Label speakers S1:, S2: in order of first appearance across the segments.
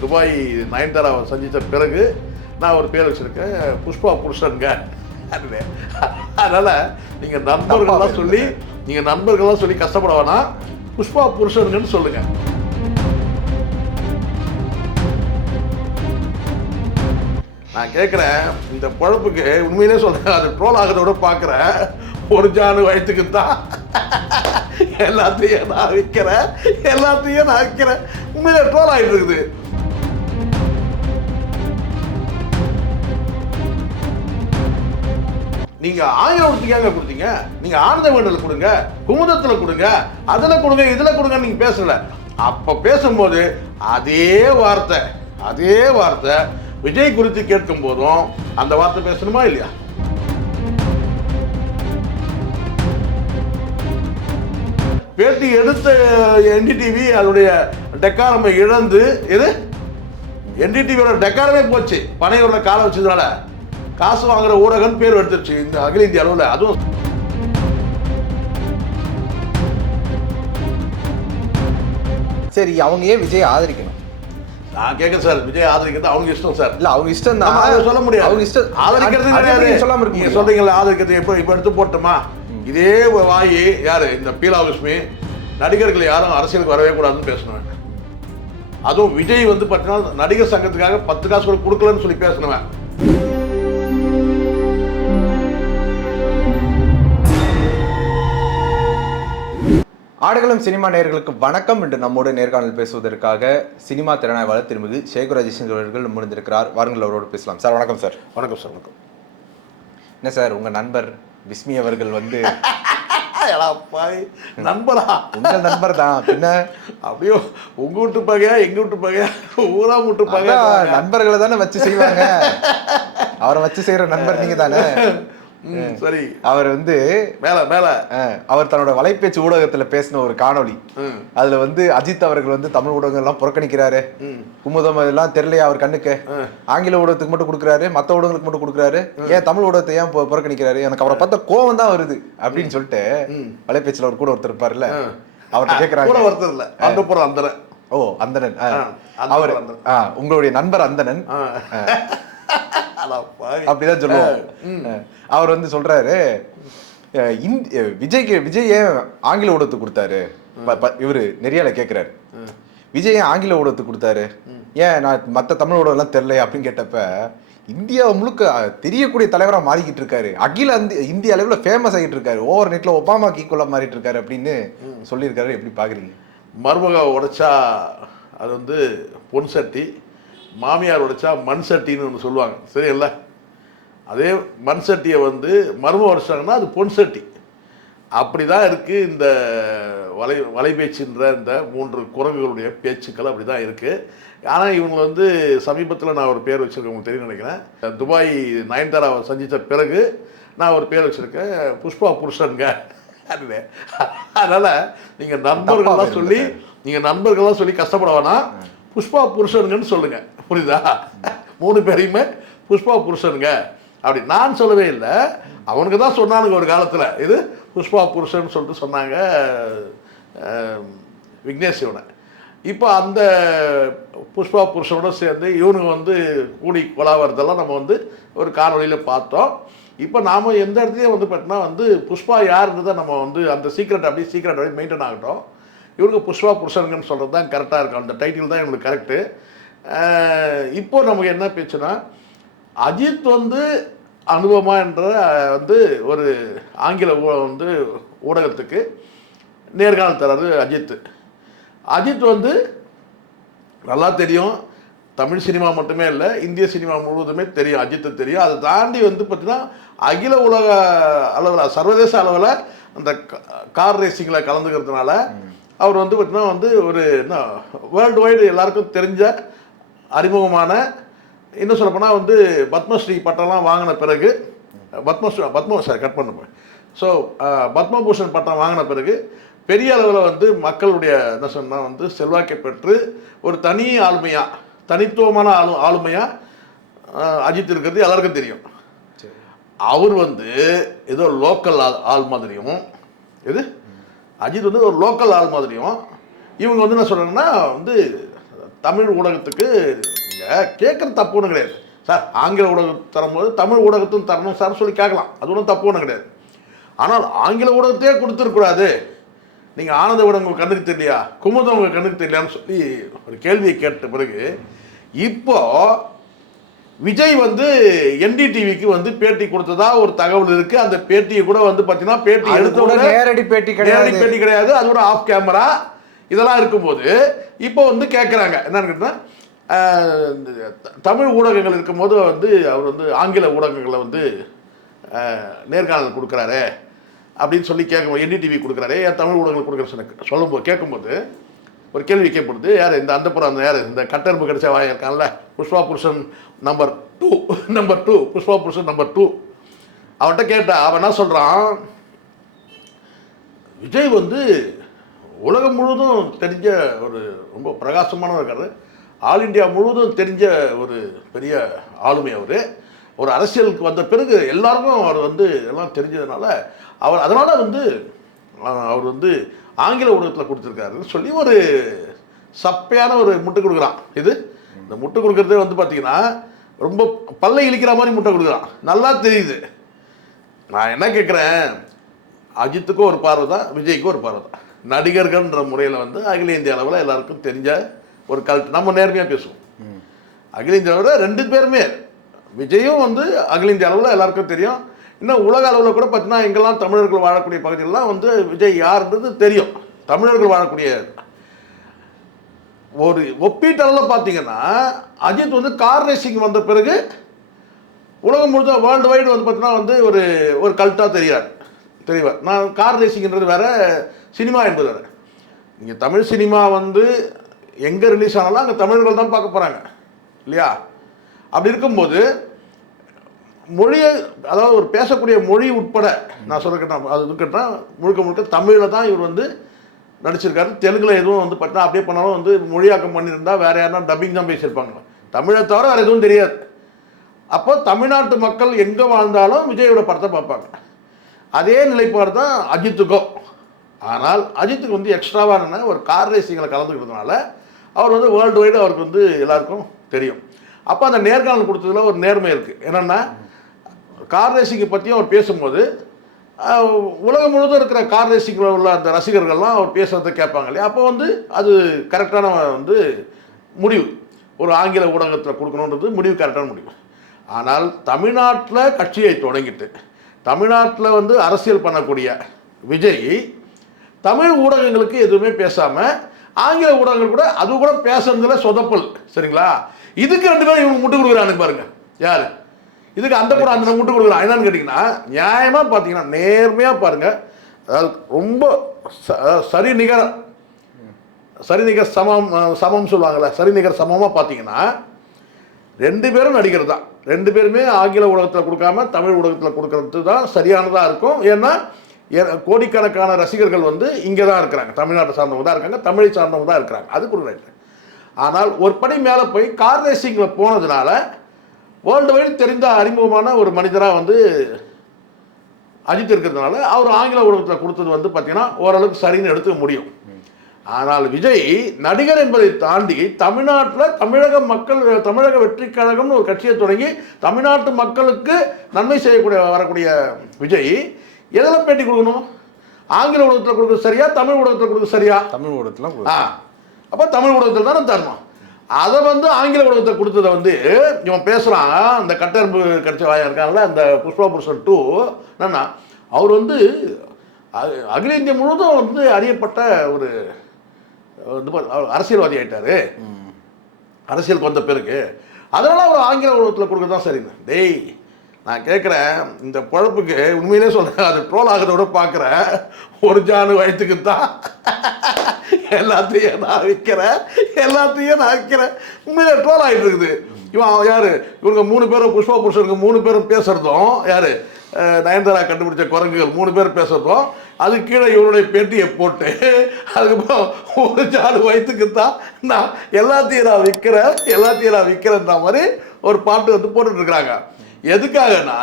S1: Dubai நயன்தாராவை சந்தித்த பிறகு நான் ஒரு பேர் வச்சிருக்கேன் புஷ்பா புருஷனுங்க அதனால நீங்க நண்பர்கள்லாம் சொல்லி நீங்க நண்பர்கள்லாம் சொல்லி கஷ்டப்பட வேணாம். புஷ்பா புருஷனுங்கன்னு சொல்லுங்க. நான் கேட்குறேன் இந்த பொழப்புக்கு உண்மையிலே சொல்றேன் அது ட்ரோல் ஆகிறத விட பார்க்குறேன். ஒரு ஜானு வயத்துக்கு தான். எல்லாத்தையும் நான் விற்கிறேன் எல்லாத்தையும் நான் விற்கிறேன் உண்மையிலே ட்ரோல் ஆகிட்டு இருக்குது. நீங்க ஆயிரம் கொடுத்தீங்க நீங்க ஆனந்த வேண்டல கொடுங்க குமுதத்துல கொடுங்க அதுல கொடுங்க இதுல கொடுங்க நீங்க பேசல. அப்ப பேசும்போது அதே வார்த்தை அதே வார்த்தை விஜய் குறித்து கேட்கும் போதும் அந்த வார்த்தை பேசணுமா இல்லையா? பேட்டி எடுத்த என்டிடிவி அதனுடைய டெக்காரமை இழந்து இது என்டிடிவியோட டெக்காரமே போச்சு. பனையோட காலை வச்சதுனால. காசு வாங்குற ஊடகம் பேர் எடுத்துருச்சு. இந்த அகில இந்திய அளவில். அதுவும்
S2: சரி அவங்க ஏன் விஜய் ஆதரிக்கணும்.
S1: நான் கேட்க சார். விஜய் ஆதரிக்கிறது அவங்க இஷ்டம் சார்.
S2: இல்ல அவங்க இஷ்டம்
S1: அதை சொல்ல முடியாது.
S2: அவங்க இஷ்டம்
S1: ஆதரிக்கிறது கிடையாது.
S2: சொல்லாம இருக்க
S1: நீங்க? சொல்றீங்களா ஆதரிக்கிறது எப்போ இப்போ எடுத்து போட்டுமா? இதே வாயி யாரு? இந்த பீலாலட்சுமி நடிகர்கள் யாரும் அரசியலுக்கு வரவே கூடாதுன்னு பேசணுவேன் அதுவும் விஜய் வந்து பார்த்தீங்கன்னா நடிகர் சங்கத்துக்காக பத்து காசு கூட கொடுக்கலன்னு சொல்லி பேசணுவேன்
S2: ஆடுகளம் சினிமா நேயர்களுக்கு வணக்கம். என்று நம்மோடு நேர்காணல் பேசுவதற்காக சினிமா திறனாய்வாளர் திருமிகு சேகுரா ஜெய்சங்கர் அவர்கள் முடிந்திருக்கிறார் வாருங்கள் அவரோடு பேசலாம். சார் வணக்கம் சார்.
S1: வணக்கம் சார் வணக்கம்.
S2: என்ன சார்? உங்க நண்பர் விஸ்மி அவர்கள் வந்து
S1: நண்பரா?
S2: உங்கள் நண்பர் தான். பின்ன?
S1: அப்படியோ உங்க வீட்டு பகையா எங்க வீட்டு பகையா? ஊரா வீட்டு பகையா
S2: நண்பர்களை தானே வச்சு செய்வாங்க. அவரை வச்சு செய்யற நண்பர் நீங்க தானே
S1: சரி.
S2: அவர் வந்து
S1: மேல மேல.
S2: அவர் தன்னோட வலைபேச்சு ஊடகத்துல பேசின ஒரு காணொளி.
S1: ம்,
S2: அதுல வந்து அஜித் அவர்கள் வந்து தமிழ் ஊடகங்கள் எல்லாம் புறக்கணிக்கிறாரு. குமுதம் எல்லாம் தெரியலையா அவர் கண்ணுக்கு? ஆங்கில ஊடகத்துக்கு மட்டும் கொடுக்குறாரு மத்த ஊடகங்களுக்கு மட்டும் கொடுக்குறாரு. ஏன் தமிழ் ஊடகத்தை ஏன் புறக்கணிக்கிறாரு? எனக்கு அவரை பார்த்தா கோவம் தான் வருது அப்படின்னு சொல்லிட்டு வலைபேச்சுல ஒரு கூட ஒருத்தர் இருப்பார்ல அவர்கிட்ட
S1: கூட
S2: கேக்குறாங்க.
S1: வருத்தம் இல்ல. அந்த புறம் அந்த
S2: ஓ அந்தணன், அவர் உங்களுடைய நண்பர் அந்தணன். அப்படிதான் சொல்லுவோம். அவர் வந்து சொல்றாரு விஜய்க்கு விஜய் ஏன் ஆங்கில ஊடகத்துக்கு கொடுத்தாரு. இவரு நெறியால கேக்குறாரு. விஜய் ஏன் ஆங்கில ஊடகத்துக்கு கொடுத்தாரு. ஏன் நான் மத்த தமிழ் ஊடகம் எல்லாம் தெரியல அப்படின்னு கேட்டப்ப இந்தியா முழுக்க தெரியக்கூடிய தலைவரா மாறிக்கிட்டு இருக்காரு. அகில இந்திய அளவுல ஃபேமஸ் ஆகிட்டு இருக்காரு. ஓவர் நெட்ல ஒபாமாக்கு ஈக்குவலா மாறிட்டு இருக்காரு அப்படின்னு சொல்லியிருக்காரு. எப்படி பாக்குறீங்க?
S1: மருமக உடைச்சா அது வந்து பொன் சட்டி. மாமியார் உடைச்சா மண் சட்டின்னு ஒன்று சொல்லுவாங்க. சரியில்ல? அதே மண் சட்டியை வந்து மருமக உடைச்சாங்கன்னா அது பொன் சட்டி. அப்படி தான் இருக்குது இந்த வலை வலைபேச்சுன்ற இந்த மூன்று குரங்குகளுடைய பேச்சுக்கள் அப்படி தான் இருக்குது ஆனால் இவங்க வந்து சமீபத்தில் நான் ஒரு பேர் வச்சுருக்கேன் உங்களுக்கு தெரியும் நினைக்கிறேன். துபாய் நயன்தாராவை சந்தித்த பிறகு நான் ஒரு பேர் வச்சுருக்கேன் புஷ்பா புருஷனுங்க. அப்படின்னு. அதனால நீங்கள் நண்பர்கள்லாம் சொல்லி நீங்கள் நண்பர்கள்லாம் சொல்லி கஷ்டப்பட வேணாம். புஷ்பா புருஷனுங்கன்னு சொல்லுங்க. புரியுதா? மூணு பேரையுமே புஷ்பா புருஷனுங்க. அப்படி நான் சொல்லவே இல்லை. அவனுக்கு தான் சொன்னானுங்க ஒரு காலத்தில். இது புஷ்பா புருஷன் சொல்லிட்டு சொன்னாங்க விக்னேஷ் இவனை இப்போ அந்த புஷ்பா புருஷனோட சேர்ந்து இவனுங்க வந்து கூடி கொலாவறதெல்லாம் நம்ம வந்து ஒரு காணொலியில் பார்த்தோம். இப்போ நாம் எந்த இடத்துலையும் வந்து பார்த்தீங்கன்னா வந்து புஷ்பா யாருன்றதை நம்ம வந்து அந்த சீக்ரெட் அப்படியே சீக்ரெட் அப்படியே மெயின்டைன் ஆகட்டும். இவருக்கு புஷ்பா புருஷனுங்கன்னு சொல்கிறது தான் கரெக்டாக இருக்கும். அந்த டைட்டில் தான் இவனுக்கு கரெக்டு இப்போ நமக்கு என்ன பேச்சுன்னா அஜித் வந்து அனுபவமா என்ற வந்து ஒரு ஆங்கில ஊ- வந்து ஊடகத்துக்கு நேர்காணல் தராரு அஜித். அஜித் வந்து நல்லா தெரியும். தமிழ் சினிமா மட்டுமே இல்லை இந்திய சினிமா முழுவதுமே தெரியும். அஜித்து தெரியும். அதை தாண்டி வந்து பார்த்தீங்கன்னா அகில உலக அளவில் சர்வதேச அளவில் அந்த கார் ரேசிங்கில் கலந்துக்கிறதுனால அவர் வந்து பார்த்தீங்கன்னா வந்து ஒரு என்ன வேர்ல்டு வைடு எல்லாருக்கும் தெரிஞ்ச அறிமுகமான இன்னும் சொல்லப்போனால் வந்து பத்மஸ்ரீ பட்டம்லாம் வாங்கின பிறகு பத்மஸ்ரீ பத்ம சார் கட் பண்ணுப்பேன் ஸோ பத்மபூஷன் பட்டம் வாங்கின பிறகு பெரிய அளவில் வந்து மக்களுடைய என்ன சொன்னால் வந்து செல்வாக்கை பெற்று ஒரு தனி ஆளுமையாக தனித்துவமான ஆளு ஆளுமையாக அஜித் இருக்கிறது எல்லாருக்கும் தெரியும். அவர் வந்து ஏதோ லோக்கல் ஆள் ஆள் மாதிரியும் எது? அஜித் வந்து ஒரு லோக்கல் ஆள் மாதிரியும் இவங்க வந்து என்ன சொல்கிறாங்கன்னா வந்து தமிழ் ஊடகத்துக்கு கேட்குற தப்பு ஒன்றும் கிடையாது. சார் ஆங்கில ஊடகம் தரும்போது தமிழ் ஊடகத்தும் தரணும் சார் சொல்லி கேட்கலாம். அது ஒன்றும் தப்பு ஒன்றும் கிடையாது. ஆனால் ஆங்கில ஊடகத்தையே கொடுத்துருக்கூடாது நீங்கள் ஆனந்த ஊடகம் உங்கள் கண்ணுக்கு தெரியலையா? குமுதம் உங்கள் கண்ணுக்கு தெரியலையான்னு சொல்லி ஒரு கேள்வியை கேட்ட பிறகு இப்போ விஜய் வந்து என்டிடிவிக்கு வந்து பேட்டி கொடுத்ததா ஒரு தகவல் இருக்கு. அந்த பேட்டியை கூட வந்து பார்த்தீங்கன்னா பேட்டி எடுத்த
S2: நேரடி பேட்டி கிடையாது.
S1: பேட்டி கிடையாது. அதோட ஆஃப் கேமரா இதெல்லாம் இருக்கும்போது இப்போ வந்து கேட்குறாங்க என்னன்னு கேட்டா, ஆஹ், இந்த த- தமிழ் ஊடகங்கள் இருக்கும்போது வந்து அவர் வந்து ஆங்கில ஊடகங்களை வந்து நேர்காணல் கொடுக்குறாரு அப்படின்னு சொல்லி கேட்கும் என்டிடிவி கொடுக்குறாரு. ஏன் தமிழ் ஊடகங்கள் கொடுக்குற சொல்லும்போது கேட்கும்போது ஒரு கேள்வி கேட்படுது யார் இந்த அந்தப்புறம் அந்த யார்? இந்த கட்டெரும்பு கிடைச்ச வாங்கியிருக்கான்ல புஷ்பா புருஷன் number two number two Pushpa புருஷன் நம்பர் டூ அவன்கிட்ட கேட்டா அவன் என்ன சொல்கிறான் விஜய் வந்து உலகம் முழுவதும் தெரிஞ்ச ஒரு ரொம்ப பிரகாசமான இருக்காரு. ஆல் இந்தியா முழுவதும் தெரிஞ்ச ஒரு பெரிய ஆளுமை அவர். ஒரு அரசியலுக்கு வந்த பிறகு எல்லாருக்கும் அவர் வந்து எல்லாம் தெரிஞ்சதுனால அவர் அதனால் வந்து அவர் வந்து ஆங்கில ஊடகத்தில் கொடுத்துருக்காருன்னு சொல்லி ஒரு சப்பையான ஒரு முட்டு கொடுக்குறான். இது? இந்த முட்டு கொடுக்குறதே வந்து பார்த்தீங்கன்னா ரொம்ப பல்லை இழிக்கிற மாதிரி முட்டை கொடுக்குறான். நல்லா தெரியுது. நான் என்ன கேட்குறேன் அஜித்துக்கும் ஒரு பார்வை தான் விஜய்க்கும் ஒரு பார்வை தான். நடிகர்கள்ன்ற முறையில் வந்து அகில இந்திய அளவில் எல்லாருக்கும் தெரிஞ்ச ஒரு கல்ட் நம்ம நேர்மையாக பேசுவோம். அகில இந்திய அளவில் ரெண்டு பேருமே விஜயும் வந்து அகில இந்திய அளவில் எல்லாருக்கும் தெரியும். இன்னும் உலக அளவில் கூட பார்த்தீங்கன்னா எங்கெல்லாம் தமிழர்கள் வாழக்கூடிய பகுதிகளெலாம் வந்து விஜய் யாருன்றது தெரியும். தமிழர்கள் வாழக்கூடிய ஒரு ஒப்பீட்டளவில் பார்த்தீங்கன்னா அஜித் வந்து கார் ரேசிங் வந்த பிறகு உலகம் முழுக்க வேர்ல்டு வைடு வந்து பார்த்தீங்கன்னா வந்து ஒரு ஒரு கல்ட்டாக தெரியாது தெரியவார் நான் கார் ரேசிங்ன்றது வேறு சினிமா என்பது வேறு. நீங்கள் தமிழ் சினிமா வந்து எங்கே ரிலீஸ் ஆனாலும் அங்கே தமிழர்கள் தான் பார்க்க போகிறாங்க இல்லையா? அப்படி இருக்கும்போது மொழியை அதாவது ஒரு பேசக்கூடிய மொழி உட்பட நான் சொல்லிக்கிட்டேன் அது இருக்கட்டா முழுக்க முழுக்க தமிழில் தான் இவர் வந்து நடிச்சிருக்காரு. தெலுங்குல எதுவும் வந்து பார்த்தா அப்படியே பண்ணாலும் வந்து மொழியாக்கம் பண்ணியிருந்தா வேற யாருன்னா டப்பிங் தான் பேசியிருப்பாங்க தமிழை தவிர வேறு எதுவும் தெரியாது. அப்போ தமிழ்நாட்டு மக்கள் எங்கே வாழ்ந்தாலும் விஜயோட படத்தை பார்ப்பாங்க. அதே நிலைப்பாடு தான் அஜித்துக்கும். ஆனால் அஜித்துக்கு வந்து எக்ஸ்ட்ராவான ஒரு கார் ரேசிங்கில் கலந்துக்கிறதுனால அவர் வந்து வேர்ல்டு வைடு அவருக்கு வந்து எல்லாருக்கும் தெரியும். அப்போ அந்த நேர்காணல் கொடுத்ததுல ஒரு நேர்மை இருக்குது என்னென்னா கார் ரேசிங்கை பற்றியும் அவர் பேசும்போது உலகம் முழுவதும் இருக்கிற கார் ரேசிங்கில் உள்ள அந்த ரசிகர்கள்லாம் அவர் பேசுகிறத கேட்பாங்க இல்லையா? அப்போ வந்து அது கரெக்டான வந்து முடிவு. ஒரு ஆங்கில ஊடகத்தில் கொடுக்கணுன்றது முடிவு கரெக்டான முடிவு. ஆனால் தமிழ்நாட்டில் கட்சியை தொடங்கிட்டு தமிழ்நாட்டில் வந்து அரசியல் பண்ணக்கூடிய விஜய் தமிழ் ஊடகங்களுக்கு எதுவுமே பேசாமல் ஆங்கில ஊடகங்கள் கூட அது கூட பேசுறதுல சொதப்பல் சரிங்களா? இதுக்கு ரெண்டு பேரும் இவங்க முட்டு கொடுக்குறானுங்க பாருங்க. யார்? இதுக்கு அந்த கூட அந்த முட்டு கொடுக்குறான் என்னன்னு கேட்டிங்கன்னா நியாயமாக பார்த்தீங்கன்னா நேர்மையாக பாருங்கள் அதாவது ரொம்ப ச- நிகர சரி நிகர் சமம் சமம் அஹ், சரி நிகர் சமமாக பார்த்தீங்கன்னா ரெண்டு பேரும் நடிகர் தான். ரெண்டு பேருமே ஆங்கில ஊடகத்தில் கொடுக்காம தமிழ் ஊடகத்தில் கொடுக்கறது தான் சரியானதாக இருக்கும். ஏன்னா ஏ- கோடிக்கணக்கான ரசிகர்கள் வந்து இங்கே தான் இருக்கிறாங்க. தமிழ்நாட்டை சார்ந்தவங்க தான் இருக்காங்க தமிழை சார்ந்தவங்க தான் இருக்கிறாங்க. அது கூட ஆனால் ஒரு படி மேலே போய் கார் ரேசிங்கில் போனதுனால வேர்ல்டு வைடு தெரிந்த அறிமுகமான ஒரு மனிதராக வந்து அஜித் இருக்கிறதுனால அவர் ஆங்கில ஊடகத்தில் கொடுத்தது வந்து பார்த்தீங்கன்னா ஓரளவுக்கு சரின்னு எடுத்துக்க முடியும். ஆனால் விஜய் நடிகர் என்பதை தாண்டி தமிழ்நாட்டில் தமிழக மக்கள் தமிழக வெற்றிக் கழகம்னு ஒரு கட்சியை தொடங்கி தமிழ்நாட்டு மக்களுக்கு நன்மை செய்யக்கூடிய வரக்கூடிய விஜய் எதில் பேட்டி கொடுக்கணும்? ஆங்கில ஊடகத்தில் கொடுக்குறது சரியா தமிழ் ஊடகத்தில் கொடுக்குறது சரியா?
S2: தமிழ் ஊடகத்துல
S1: அப்போ தமிழ் ஊடகத்தில் தானே தரணும் அதை வந்து ஆங்கில உலகத்தை கொடுத்ததை வந்து இவன் பேசுகிறான் அந்த கட்டெரும்பு கடிச்ச வாயா இருக்காங்கல்ல அந்த புஷ்பா புருஷன் டூ என்னன்னா அவர் வந்து அ- அகில இந்தியா முழுவதும் வந்து அறியப்பட்ட ஒரு அவர் அரசியல்வாதி ஆயிட்டாரு. அரசியலுக்கு வந்த பிறகு அதனால அவர் ஆங்கில உலகத்தில் கொடுக்க தான் சரிங்க டேய் நான் கேட்குறேன் இந்த பொழப்புக்கு உண்மையிலே சொல்கிறேன் அது ட்ரோல் ஆகிறதோட பார்க்குறேன் ஒரு ஜானு வயத்துக்கு தான் எல்லாத்தையும் நான் விற்கிறேன் எல்லாத்தையும் நான் விற்கிறேன் உண்மையிலே ட்ரோல் ஆகிட்டு இருக்குது. இவன் யார்? இவங்க மூணு பேரும் புஷ்பா புருஷனுக்கு மூணு பேரும் பேசுறதும் யார்? நயன்தாரா கண்டுபிடிச்ச குரங்குகள் மூணு பேர் பேசுறதும் அது கீழே இவனுடைய பேட்டியை போட்டு அதுக்கப்புறம் ஒரு ஜாடு வயிற்றுக்கு தான் நான் எல்லாத்தையும் நான் விற்கிறேன் எல்லாத்தையும் நான் விற்கிறேன்ற மாதிரி ஒரு பாட்டு வந்து போட்டுட்ருக்குறாங்க எதுக்காகனா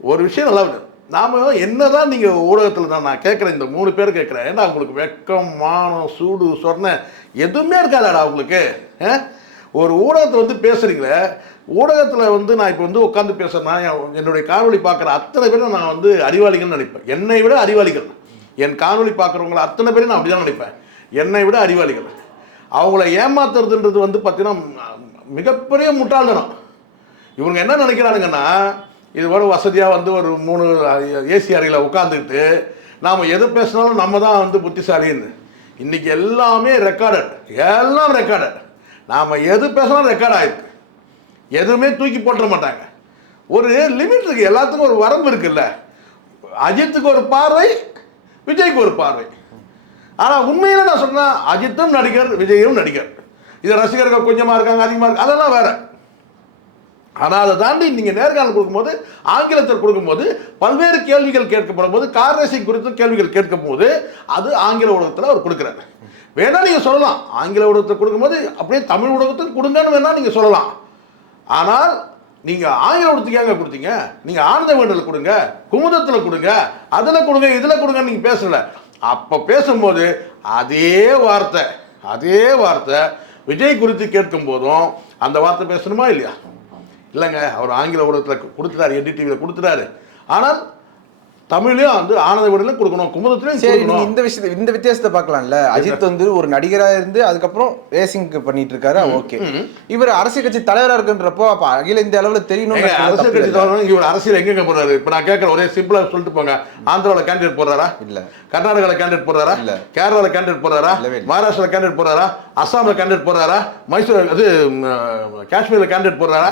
S1: ஒரு விஷயம் நல்லா நாம் என்னதான் நீங்கள் ஊடகத்தில் தான் நான் கேட்குறேன் இந்த மூணு பேர் கேட்குறேன். ஏன்னா உங்களுக்கு வெக்கம் மானம் சூடு சொன்ன எதுவுமே இருக்காதாடா உங்களுக்கு ஒரு ஊடகத்தில் வந்து பேசுகிறீங்களே ஊடகத்தில் வந்து நான் இப்போ வந்து உட்காந்து பேசுறேன்னா என்னுடைய காணொலி பார்க்குற அத்தனை பேரும் நான் வந்து அறிவாளிகள்னு நினைப்பேன். என்னை விட அறிவாளிகள். என் காணொலி பார்க்குறவங்கள அத்தனை பேரும் நான் அப்படி தான் நினைப்பேன். என்னை விட அறிவாளிகள். அவங்கள ஏமாத்துறதுன்றது வந்து பார்த்தீங்கன்னா மிகப்பெரிய முட்டாள்தனம். இவங்க என்ன நினைக்கிறானுங்கன்னா இது ஒரு வசதியாக வந்து ஒரு மூணு ஏசி அறையில் உட்காந்துக்கிட்டு நாம் எது பேசினாலும் நம்ம தான் வந்து புத்திசாலின்னு. இன்றைக்கி எல்லாமே ரெக்கார்டட் எல்லாம் ரெக்கார்டட் நாம் எது பேசினாலும் ரெக்கார்ட் ஆயிருக்கு. எதுவுமே தூக்கி போட்டுற மாட்டாங்க. ஒரு லிமிட் இருக்குது எல்லாத்துக்கும் ஒரு வரம்பு இருக்குல்ல. அஜித்துக்கு ஒரு பார்வை விஜய்க்கு ஒரு பார்வை. ஆனால் உண்மையில நான் சொன்னேன் அஜித்தும் நடிகர் விஜயும் நடிகர். இது ரசிகர்கள் கொஞ்சமாக இருக்காங்க அதிகமாக இருக்கு அதெல்லாம் வேறு. ஆனால் அதை தாண்டி நீங்கள் நேர்காணல் கொடுக்கும்போது ஆங்கிலத்தில் கொடுக்கும்போது பல்வேறு கேள்விகள் கேட்கப்படும் போது கார் ரேசிங் குறித்து கேள்விகள் கேட்கும் போது அது ஆங்கில ஊடகத்தில் அவர் கொடுக்குறாரு. வேணால் நீங்கள் சொல்லலாம். ஆங்கில ஊடகத்தில் கொடுக்கும்போது அப்படியே தமிழ் ஊடகத்தில் கொடுங்கன்னு வேணால் நீங்கள் சொல்லலாம். ஆனால் நீங்கள் ஆங்கில ஊடகத்துக்கு ஏங்க கொடுத்தீங்க? நீங்கள் ஆனந்த வேண்டல் கொடுங்க குமுதத்தில் கொடுங்க அதில் கொடுங்க இதில் கொடுங்கன்னு நீங்கள் பேசலை. அப்போ பேசும்போது அதே வார்த்தை அதே வார்த்தை விஜய் குறித்து கேட்கும் போதும் அந்த வார்த்தை பேசணுமா இல்லையா? இல்லைங்க அவர் ஆங்கில ஊடகத்தில் கொடுத்துட்டாரு என்டிடிவியில் கொடுத்துட்டாரு. ஆனால் தமிழ்லையும் வந்து ஆனந்த விடலையும் கொடுக்கணும் குமுதத்திலையும்
S2: சரி நீங்க
S1: கொடுக்கணும்.
S2: இந்த விஷயத்தை இந்த வித்தியாசத்தை பார்க்கலாம்ல. அஜித் வந்து ஒரு நடிகரா இருந்து அதுக்கப்புறம் ரேசிங் பண்ணிட்டு இருக்காரு ஓகே. இவர் அரசியல் கட்சி தலைவரா இருக்குன்றப்போ அப்ப அகில இந்திய அளவுல தெரியணும்
S1: அரசியல் கட்சி தலைவரும் இவர் அரசியல் எங்கெங்க போறாரு? இப்ப நான் கேட்கறேன் ஒரே சிம்பிளா சொல்லிட்டு போங்க. ஆந்திராவில் கேண்டிடேட் போறாரா
S2: இல்ல.
S1: கர்நாடகாவில் கேண்டிடேட் போறாரா
S2: இல்ல.
S1: கேரளாவில் கேண்டிடேட்
S2: இல்ல.
S1: மகாராஷ்டிராவில் கேண்டிடேட் போறாரா அஸ்ஸாம்ல கேண்டிடேட் போறாரா மைசூர் இது காஷ்மீர்ல கேண்டிடேட் போறாரா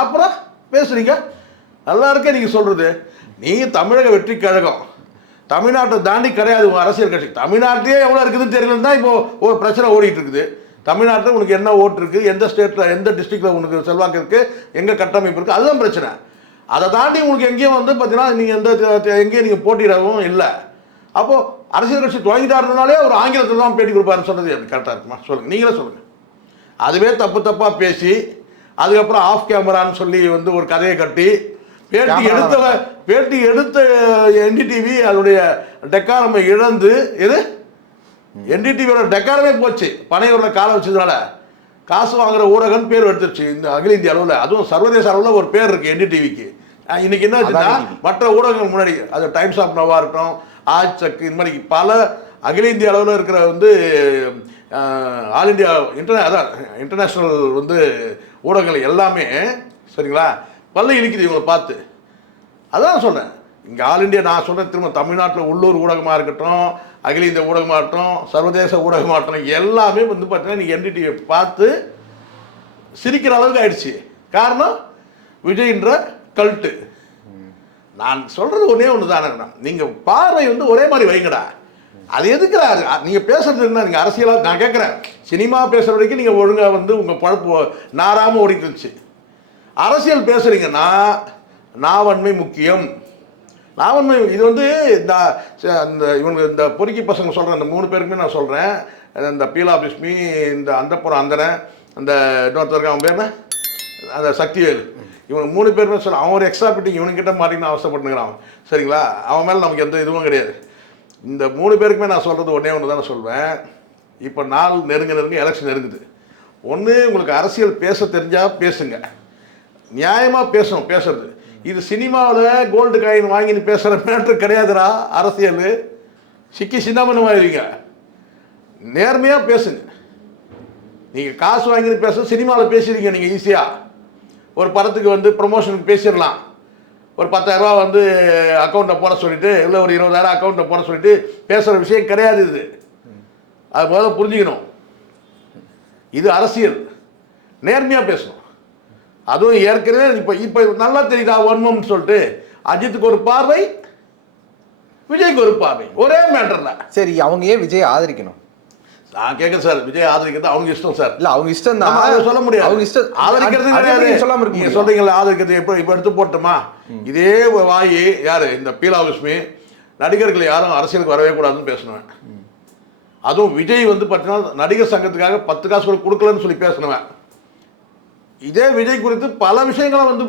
S1: அப்புறம் பேசுறீங்க. நல்லா இருக்கே நீங்கள் சொல்கிறது நீ தமிழக வெற்றி கழகம். தமிழ்நாட்டை தாண்டி கிடையாது உங்கள் அரசியல் கட்சி. தமிழ்நாட்டிலே எவ்வளோ இருக்குதுன்னு தெரியலன்னு தான் இப்போது ஒரு பிரச்சனை ஓடிட்டு இருக்குது. தமிழ்நாட்டில் உனக்கு என்ன ஓட்டு இருக்குது எந்த ஸ்டேட்டில் எந்த டிஸ்ட்ரிக்டில் உனக்கு செல்வாக்கு இருக்குது எங்கே கட்டமைப்பு இருக்குது அதுதான் பிரச்சனை. அதை தாண்டி உங்களுக்கு எங்கேயும் வந்து பார்த்தீங்கன்னா நீங்கள் எந்த எங்கேயும் நீங்கள் போட்டியிடவும் இல்லை. அப்போது அரசியல் கட்சி தொடங்கிட்டாருனாலே ஒரு ஆங்கிலத்தில் தான் பேட்டி கொடுப்பாருன்னு சொன்னது கரெக்டாக இருக்குமா? சொல்லுங்கள் நீங்களே சொல்லுங்கள் அதுவே தப்பு தப்பாக பேசி அதுக்கப்புறம் ஆஃப் கேமரான்னு சொல்லி வந்து ஒரு கதையை கட்டி பேட்டி எடுத்தவ பேட்டி எடுத்த என்டிடிவி அதனுடைய டெக்காரமை இழந்து எது? என்டிடிவியோட டெக்காரமே போச்சு. பனையூர்ல காலை வச்சதுனால காசு வாங்குற ஊடகம் பேர் எடுத்துருச்சு. இந்த அகில இந்திய அளவில். அதுவும் சர்வதேச அளவில் ஒரு பேர் இருக்கு என்டிடிவிக்கு இன்னைக்கு என்ன ஆச்சுன்னா. மற்ற ஊடகங்கள் முன்னாடி அது டைம்ஸ் ஆஃப் நவா இருக்கட்டும் ஆஜ் சக் இந்த மாதிரி பல அகில இந்திய அளவில் இருக்கிற வந்து ஆல் இந்தியா இன்டர்நே அதான் இன்டர்நேஷ்னல் வந்து ஊடகங்கள் எல்லாமே சரிங்களா? பல்ல இழிக்குது இவங்களை பார்த்து. அதான் சொன்னேன். இங்கே ஆல் இந்தியா நான் சொன்னேன் திரும்ப தமிழ்நாட்டில் உள்ளூர் ஊடகமாக இருக்கட்டும் அகில இந்திய ஊடகமாக இருக்கட்டும் சர்வதேச ஊடகமாக இருக்கட்டும் எல்லாமே வந்து பார்த்தீங்கன்னா நீங்கள் என்டிடியை பார்த்து சிரிக்கிற அளவுக்கு ஆயிடுச்சு. காரணம் விஜய்ன்ற கல்ட்டு. நான் சொல்கிறது ஒன்றே ஒன்று தானே நீங்கள் பார்வை வந்து ஒரே மாதிரி வைங்கடா. அது எதுக்குறாரு? நீங்கள் பேசுறது என்ன? நீங்கள் அரசியலாக நான் கேட்குறேன் சினிமா பேசுகிற வரைக்கும் நீங்கள் ஒழுங்காக வந்து உங்கள் பழப்பு நாராமல் ஓடிட்டு இருந்துச்சு அரசியல் பேசுறீங்கன்னா நாவன்மை முக்கியம். நாவன்மை இது வந்து இந்த அந்த இந்த இவங்க இந்த பொறுக்கி பசங்க சொல்கிறேன் அந்த மூணு பேருக்குமே நான் சொல்கிறேன் இந்த பீலா பிஸ்மி இந்த அந்தப்புறம் அந்தனை அந்த இன்னொருத்தருக்கு அவன் பேர் என்ன? அந்த சக்திவேல். இவங்க மூணு பேருமே சொல்ல அவன் ஒரு எக்ஸ்ட்ரா பிட்டிங் இவனுக்கிட்ட மாறின்னு அவசரப்பட்டுங்கிறான் சரிங்களா? அவன் மேலே நமக்கு எந்த இதுவும் கிடையாது. இந்த மூணு பேருக்குமே நான் சொல்கிறது ஒன்றே ஒன்று தானே சொல்வேன். இப்போ நாள் நெருங்க நெருங்க எலெக்ஷன் நெருங்குது. ஒன்று உங்களுக்கு அரசியல் பேச தெரிஞ்சால் பேசுங்க. நியாயமாக பேசணும் பேசுறது. இது சினிமாவில் கோல்டு காயின் வாங்கின்னு பேசுகிற மேட்ரு கிடையாதுடா அரசியல். சிக்கி சின்னமனமாயிருவீங்க நேர்மையாக பேசுங்க. நீங்கள் காசு வாங்கின்னு பேச சினிமாவில் பேசிடுங்க நீங்கள் ஈஸியாக ஒரு படத்துக்கு வந்து ப்ரொமோஷனுக்கு பேசிடலாம். ஒரு பத்தாயிரரூபா வந்து அக்கௌண்ட்டை போட சொல்லிவிட்டு இல்லை ஒரு இருபதாயிரம் அக்கௌண்ட்டை போட சொல்லிட்டு பேசுகிற விஷயம் கிடையாது இது. அது முதல்ல புரிஞ்சுக்கணும். இது அரசியல். நேர்மையாக பேசணும். அதுவும் ஏற்கனவே இப்போ இப்போ நல்லா தெரியுதா வன்மம்னு சொல்லிட்டு அஜித்துக்கு ஒரு பார்வை விஜய்க்கு ஒரு பார்வை. ஒரே மேட்டரில்
S2: சரி அவங்க ஏன் விஜய் ஆதரிக்கணும்?
S1: நான் கேட்குறேன் சார் விஜய் ஆதரிக்கிறது அவங்க இஷ்டம் சார்.
S2: இல்ல அவங்க இஷ்டம்
S1: அதை சொல்ல முடியாது.
S2: அவங்க இஷ்டம்
S1: ஆதரிக்கிறது கிடையாது
S2: சொல்லாம இருக்க
S1: நீங்க? சொல்றீங்களா ஆதரிக்கிறது எப்ப இப்ப எடுத்து போட்டுமா? இதே வாயி யாரு? இந்த பீலா நடிகர்கள் யாரும் அரசியலுக்கு வரவே கூடாதுன்னு பேசினவன். அதுவும் விஜய் வந்து பார்த்தீங்கன்னா நடிகர் சங்கத்துக்காக பத்து காசு கூட கொடுக்கலன்னு சொல்லி பேசினவன். இதே விஜய் குறித்து பல விஷயங்களை வந்து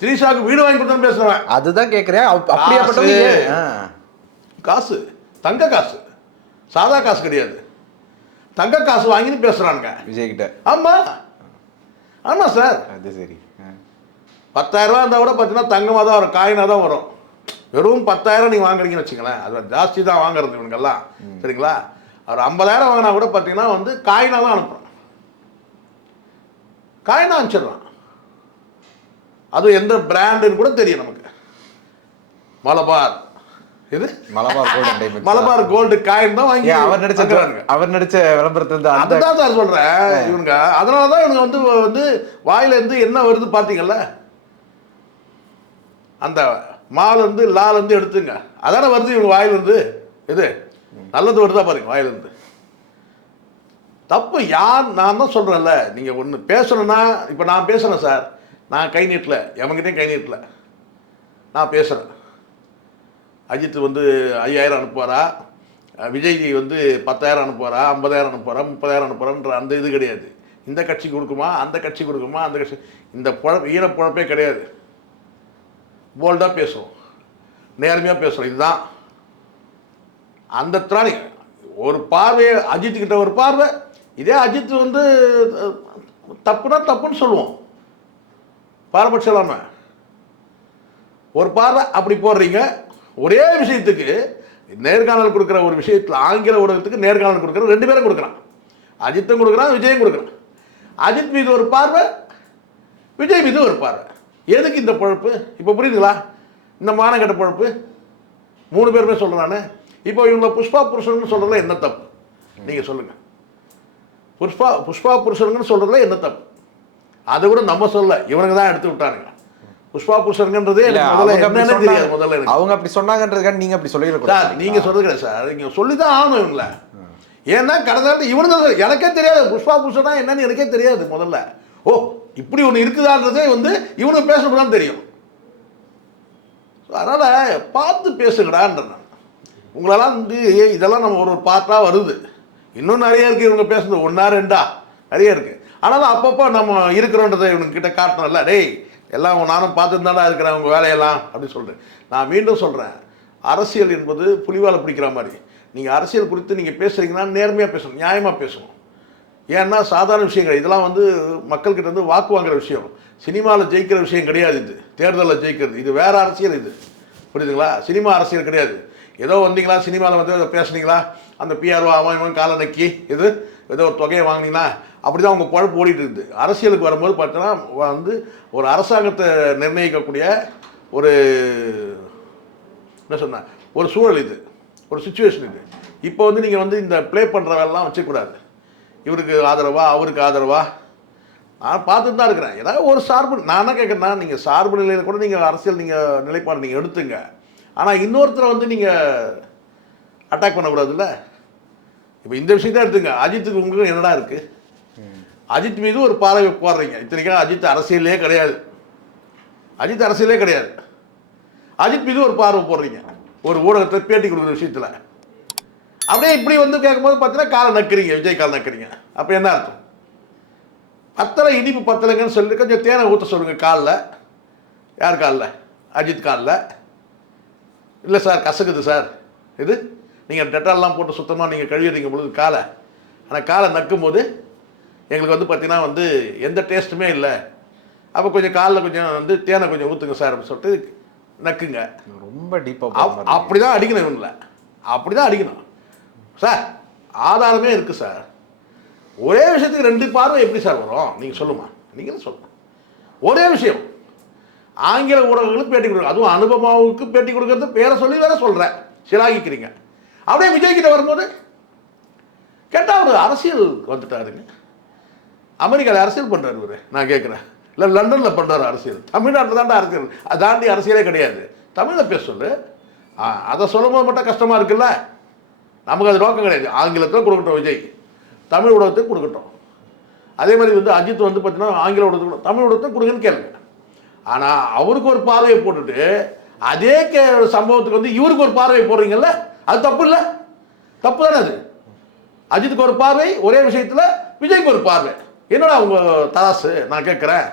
S1: திரிஷாவுக்கு வீடு வாங்கி கொடுத்தேன்னு பேசினவன்.
S2: அதுதான். ஏன்? ஆ.
S1: காசு. தங்க காசு. சாதா காசு கிடையாது. தங்க காசு வாங்கின்னு பேசுறானுங்க.
S2: விஜய் கிட்ட
S1: ஆமா. ஆமா சார்.
S2: அது சரி.
S1: ரூபா இருந்தால் கூட பார்த்தீங்கன்னா தங்கமாக தான் வரும் காயினாக தான் வரும். வெறும் பத்தாயிரம் நீங்கள் வாங்குறீங்கன்னு வச்சுங்களேன் அது ஜாஸ்தி தான் வாங்குறது இவனுங்கெல்லாம். சரிங்களா? அவர் ஐம்பதாயிரம் வாங்கினா கூட பார்த்தீங்கன்னா வந்து காயினாக தான் அனுப்புகிறோம் காயினாக அனுப்பிச்சிடுறான். அது எந்த பிராண்டுன்னு கூட தெரியும் நமக்கு. மலபார். இது
S2: Malabar diamond
S1: Malabar gold coin தான் வாங்கி
S2: அவர் நடிச்ச. அவர் நடிச்ச விளம்பரத்துல இருந்து அந்த
S1: அதுதான் சார் சொல்றேன் இவனுங்க. அதனால தான் இவனுங்க வந்து வந்து வாயில இருந்து என்ன வருது பாத்தீங்கல்ல அந்த மால இருந்து லால இருந்து எடுத்துங்க. அதானே வருது இவங்க வாயில இருந்து இது நல்லது வருதா பாருங்க வாயில இருந்து தப்பு யார் நான் தான் சொல்றேன்ல. நீங்க ஒன்று பேசணும்னா இப்போ நான் பேசுறேன் சார் நான் கை நீட்டல. எவன்கிட்டயும் கை நீட்டல. நான் பேசுறேன். அஜித் வந்து ஐயாயிரம் அனுப்புவாரா? விஜய் வந்து பத்தாயிரம் அனுப்புவாரா? ஐம்பதாயிரம் அனுப்புவாரா? முப்பதாயிரம் அனுப்புவாரான்ற அந்த இது கிடையாது. இந்த கட்சி கொடுக்குமா? அந்த கட்சி கொடுக்குமா? அந்த கட்சி இந்த பொழப்பு ஈர பொழப்பே கிடையாது போல்டாக பேசுவோம் நேர்மையாக பேசுகிறோம் இதுதான். அந்த திராணி ஒரு பார்வை அஜித்துக்கிட்ட ஒரு பார்வை. இதே அஜித் வந்து தப்புனா தப்புன்னு சொல்லுவோம். பாரபட்சம் இல்லாமல் ஒரு பார்வை அப்படி போடுறீங்க. ஒரே விஷயத்துக்கு நேர்காணல் கொடுக்குற ஒரு விஷயத்தில் ஆங்கில ஊடகத்துக்கு நேர்காணல் கொடுக்குற ரெண்டு பேரும் கொடுக்குறான் அஜித்தும் கொடுக்குறான் விஜயும் கொடுக்குறான் அஜித் மீது ஒரு பார்வை விஜய் மீது ஒரு பார்வை. எதுக்கு இந்த பொழப்பு? இப்போ புரியுதுங்களா? இந்த மானக்கட்ட பொழப்பு. மூணு பேருமே சொல்கிறானே இப்போ இவங்களை புஷ்பா புருஷன் சொல்கிறதுல என்ன தப்பு? நீங்கள் சொல்லுங்கள் புஷ்பா புஷ்பா புருஷனுங்கன்னு சொல்கிறதுல என்ன தப்பு? அதை கூட நம்ம சொல்ல இவனுங்க தான் எடுத்து விட்டானுங்க. புஷ்பா
S2: சொன்னாங்க-
S1: தெரியாது முதல்ல
S2: அவங்க அப்படி சொன்னாங்கன்றதுக்காக நீங்க அப்படி சொல்லிடக்கூடாது.
S1: நீங்க சொல்றது கிடையாது சார். நீங்க சொல்லி தான் ஆகணும் இவங்கள. ஏன்னா கடந்த காலத்து தான் எனக்கே தெரியாது. புஷ்பா புருஷனா என்னன்னு எனக்கே தெரியாது முதல்ல. ஓ இப்படி ஒன்று இருக்குதான்றதே வந்து இவனுக்கு பேசணும் தான் தெரியும் அதனால பார்த்து பேசுங்கடான்ற நான். உங்களெல்லாம் வந்து இதெல்லாம் நம்ம ஒரு ஒரு பார்ட்டாக வருது. இன்னும் நிறைய இருக்கு இவங்க பேசுறது. ஒன்றா ரெண்டா? நிறைய இருக்கு. ஆனாலும் அப்பப்போ நம்ம இருக்கிறோன்றதை இவனுங்க கிட்ட காட்டணும்ல டேய் எல்லாம் நானும் பார்த்துட்டு தானே இருக்கிறேன் அவங்க வேலையெல்லாம் அப்படின்னு சொல்கிறேன் நான் மீண்டும் சொல்கிறேன் அரசியல் என்பது புலிவாலை பிடிக்கிற மாதிரி. நீங்கள் அரசியல் குறித்து நீங்கள் பேசுகிறீங்கன்னா நேர்மையாக பேசணும் நியாயமாக பேசணும். ஏன்னா சாதாரண விஷயங்கள் இதெல்லாம் வந்து மக்கள்கிட்ட வந்து வாக்கு வாங்குற விஷயம். சினிமாவில் ஜெயிக்கிற விஷயம் கிடையாது இது. தேர்தலில் ஜெயிக்கிறது. இது வேறு அரசியல் இது. புரியுதுங்களா? சினிமா அரசியல் கிடையாது. ஏதோ வந்தீங்களா சினிமாவில் வந்து ஏதோ பேசுனீங்களா? அந்த பிஆர்ஓ அவன் இவன் காலை நக்கி இது ஏதோ ஒரு தொகையை வாங்கினீங்களா? அப்படி தான் அவங்க பழப்பு ஓடிட்டு இருக்குது அரசியலுக்கு வரும்போது பார்த்தோன்னா வந்து ஒரு அரசாங்கத்தை நிர்ணயிக்கக்கூடிய ஒரு என்ன சொன்னேன் ஒரு சூழல் இது. ஒரு சுச்சுவேஷன் இது. இப்போ வந்து நீங்கள் வந்து இந்த ப்ளே பண்ணுறவெல்லாம் வச்சுக்கூடாது. இவருக்கு ஆதரவா அவருக்கு ஆதரவா? நான் பார்த்துட்டு தான் இருக்கிறேன். ஏதாவது ஒரு சார்பு நான் என்ன கேட்குறேன்னா நீங்கள் சார்பு நிலையில் கூட நீங்கள் அரசியல் நீங்கள் நிலைப்பாடு நீங்கள் எடுத்துங்க. ஆனால் இன்னொருத்தரை வந்து நீங்கள் அட்டாக் பண்ணக்கூடாதுல்ல? இப்போ இந்த விஷயத்தான் எடுத்துங்க. அஜித்துக்கு உங்களுக்கு என்னடா இருக்குது அஜித் மீது ஒரு பார்வை போடுறீங்க. இத்தனைக்கும் அஜித் அரசியலே கிடையாது. அஜித் அரசியலே கிடையாது. அஜித் மீது ஒரு பார்வை போடுறீங்க. ஒரு ஊடகத்தை பேட்டி கொடுக்குற விஷயத்தில். அப்படியே இப்படி வந்து கேட்கும்போது பார்த்தீங்கன்னா காலை நக்குறீங்க. விஜய் காலை நக்குறீங்க. அப்போ என்ன அர்த்தம்? பத்தலை இனிப்பு பத்தலைங்கன்னு சொல்லி கொஞ்சம் தேனை ஊற்ற சொல்லுங்க காலில். யார் காலில்? அஜித் காலில். இல்லை சார் கசக்குது சார். இது? நீங்கள் டெட்டாலெலாம் போட்டு சுத்தமாக நீங்கள் கழுவிடுறீங்க பொழுது காலை. ஆனால் காலை நக்கும்போது எங்களுக்கு வந்து பார்த்தீங்கன்னா வந்து எந்த டேஸ்ட்டுமே இல்லை. அப்போ கொஞ்சம் காலில் கொஞ்சம் வந்து தேனை கொஞ்சம் ஊற்றுங்க சார் அப்படின்னு சொல்லிட்டு நக்குங்க.
S2: ரொம்ப டீப்பா
S1: அப்- அப்படிதான் அடிக்கணும் இவங்கள. அப்படிதான் அடிக்கணும். சார் ஆதாரமே இருக்கு சார். ஒரே விஷயத்துக்கு ரெண்டு பார்வை எப்படி சார் வரும்? நீங்க சொல்லுமா நீங்களும் சொல்லணும் ஒரே விஷயம். ஆங்கில ஊடகங்களுக்கு பேட்டி கொடுக்குறது அதுவும் அனுபமாவுக்கு பேட்டி கொடுக்கறது பேரை சொல்லி வேற சொல்றேன். சிலாகிக்கிறீங்க. அப்படியே விஜய் கிட்ட வரும்போது கேட்டா அவர் அரசியல் வந்துட்டாருங்க. அமெரிக்காவில் அரசியல் பண்ணுறாரு இவர். நான் கேட்குறேன் இல்லை லண்டனில் பண்ணுறாரு அரசியல். தமிழ்நாட்டில் தாண்டா அரசியல். தாண்டி அரசியலே கிடையாது. தமிழில் பேச சொல்லு. அதை சொல்லும்போது மட்டும் கஷ்டமாக இருக்குல்ல? நமக்கு அது நோக்கம் கிடையாது. ஆங்கிலத்தில் கொடுக்கட்டும் விஜய். தமிழ் ஊடகத்துக்கு கொடுக்கட்டும். அதே மாதிரி வந்து அஜித் வந்து பார்த்தீங்கன்னா ஆங்கில ஊடகத்துக்கு தமிழ் ஊடகத்துக்கு கொடுங்கன்னு கேளுங்க. ஆனால் அவருக்கு ஒரு பார்வையை போட்டுட்டு அதே கே சம்பவத்துக்கு வந்து இவருக்கு ஒரு பார்வையை போடுறீங்கல்ல? அது தப்பு இல்லை தப்பு தானே அது? அஜித்துக்கு ஒரு பார்வை ஒரே விஷயத்தில் விஜய்க்கு ஒரு பார்வை. என்னடா உங்க தராசு? நான் கேட்குறேன்.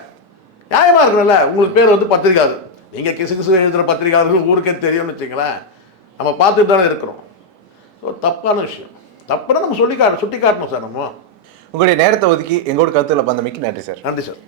S1: நியாயமா இருக்கணும்ல. உங்களுக்கு பேர் வந்து பத்திரிகாரு நீங்க கிசு கிசு எழுதுற பத்திரிகாரர்கள் ஊருக்கே தெரியும்னு வச்சுங்களேன் நம்ம பார்த்துட்டு தானே இருக்கிறோம். ஸோ தப்பான விஷயம். தப்புனா நம்ம சொல்லி காட்டு சுட்டி காட்டணும் சார் நம்ம.
S2: உங்களுடைய நேரத்தை ஒதுக்கி எங்களோட கருத்துல பந்தமைக்கு நன்றி சார்.
S1: நன்றி சார்.